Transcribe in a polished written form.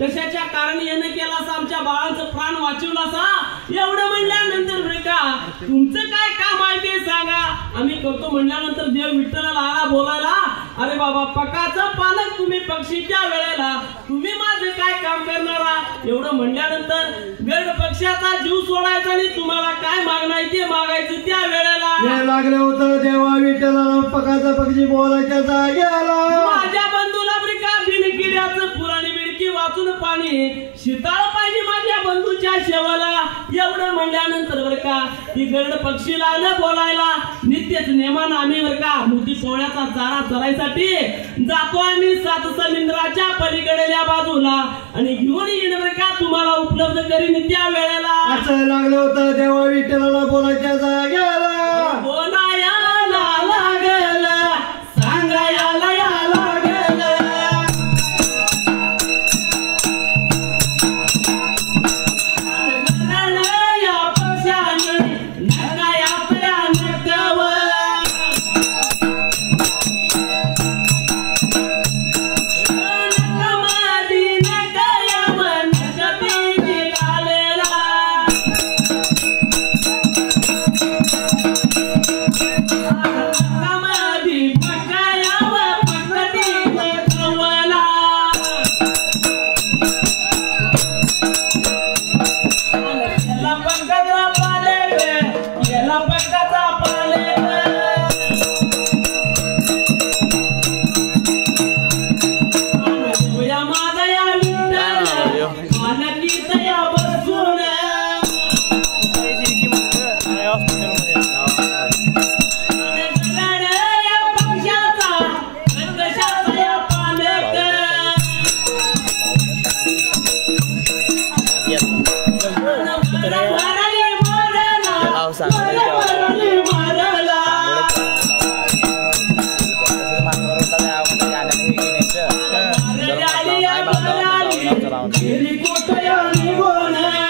कशाच्या कारण येणं केलास आमच्या बाळाचं प्राण वाचवलासा एवढं म्हणल्यानंतर बरं का तुमचं काय काम आहे ते सांगा आम्ही करतो म्हणल्यानंतर देव विठ्ठलाला आला बोलायला अरे बाबा पकाचं पालक तुम्ही पक्षीच्या वेळेला तुम्ही माझं काय काम करणारा एवढं म्हणल्यानंतर गरुड पक्षाचा जीव सोडायचा आणि तुम्हाला काय मागणार ते मागायचं त्या वेळेला लागलं होतं देवा विठ्ठलाला पकाचा पक्षी बोलायच्या जाग्याला माझ्या बंधूला बरं का बिनकिड्याचं पुराणी बिडकी वाचून पाणी शीताळ पाहिजे माझ्या बंधूच्या शेवाला एवढं म्हणल्यानंतर बरं का ती गरुड पक्षीला आलं बोलायला नित्यच नेमानं आम्ही बरं का मोठी पोळ्याचा चारा चरायसाठी जातो आम्ही सात समुद्राच्या पलीकडल्या बाजूला आणि घेऊन येणं बरं का तुम्हाला उपलब्ध करीन त्या वेळेला असं लागलं होतं देवा विठ्ठलाला बोलायच्या जाग्याला बोलायला लागलं सांगायला Jadi kota yang